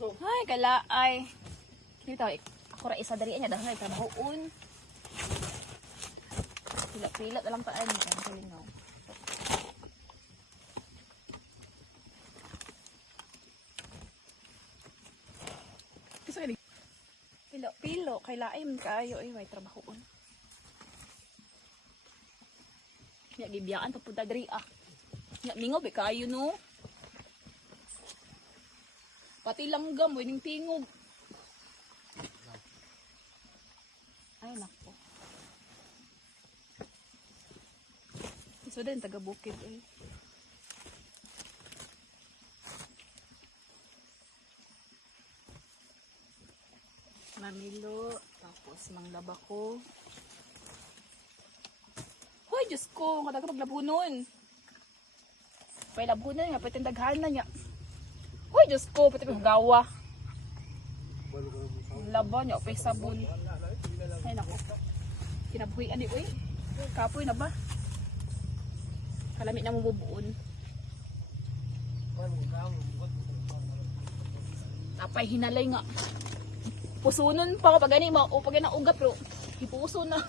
Ay, kala ay. Dito, ako ra isa dari niya dahil trabahoon. Pila-pila lang pa ay kan kalingaw. Kisa ni. Pilo-pilo kay laim kaayo ay may trabahoon. Nya gibiyaan pa pud diri ah. Nya mingob kaayo no. Pati langgam wining tingog. Ay nako. So din taga bukid eh. Mamilo, tapos manglaba ko. Hoy, Diyos ko, kadaga maglabunon. Pay labunon nga, pati daghan na niya. Hoy, Diyos ko, pati gawa. Laba niya, pay sabon. Ay nako. Kinabuhi ani uy. Kapoy na ba? Kalami na mo bubuon. Tapay hinalay nga. Pusunon pa kapag gani mo, o pag na ugat pero ipuso na.